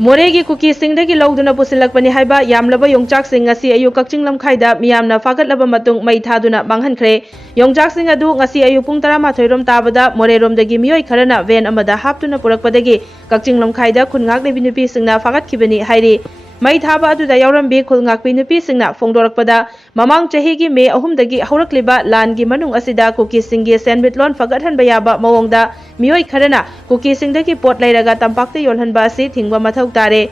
मोरेगी कुकी सिंगदगी लौदुना पुसिलकपनि हाइबा यामलबा योंगचाक सिंग ngasi ayu kakching lamkhaida miyamna fagatlaba matung mai thaduna manghankhre योंगचाक सिंग अदु ngasi ayu pung 13 rom tabada मोरेरोमदगी मियोय खरना वेन अमदा हापतुना पुरकपदगी kakching lamkhaida खुनगाक लेबि नुपि सिंगना फगातखिबनि हाइरि मई थाबा अदुदा यावरमबि खुलगाकपि नुपि सिंगना फोंदोरकपदा ममांग चहीगी मे अहुमदगी हौरकलिबा लानगी मनुंग असिदा कुकी सिंगी सेनबिटलोन फगातहनबा याबा मवोंगदा मियोय खरना कुकी सिंगदगी पोट लैरगा तंपाकते योलहनबा असि थिंगबा मथौ तारे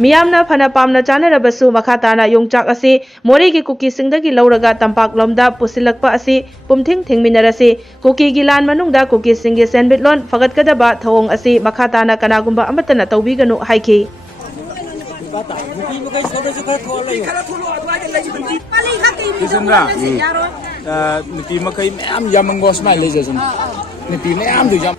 मियामना फना पामना चानरबसु मखाताना योंगचाक असि मोरेगी कुकी सिंगदगी लौरगा तंपाक लोमदा पुसिलकपा असि पुमथिंग थिंगमिनरसि कुकी गी लान मनुंगदा कुकी सिंगी सेनबिटलोन फगतकदबा थवोंग असि मखाताना कनागुंबा अमतना तौबिगनु हाइखि नुपी मखै मैम यामंगो स्माइल लेजसन नुपी मैम दु याम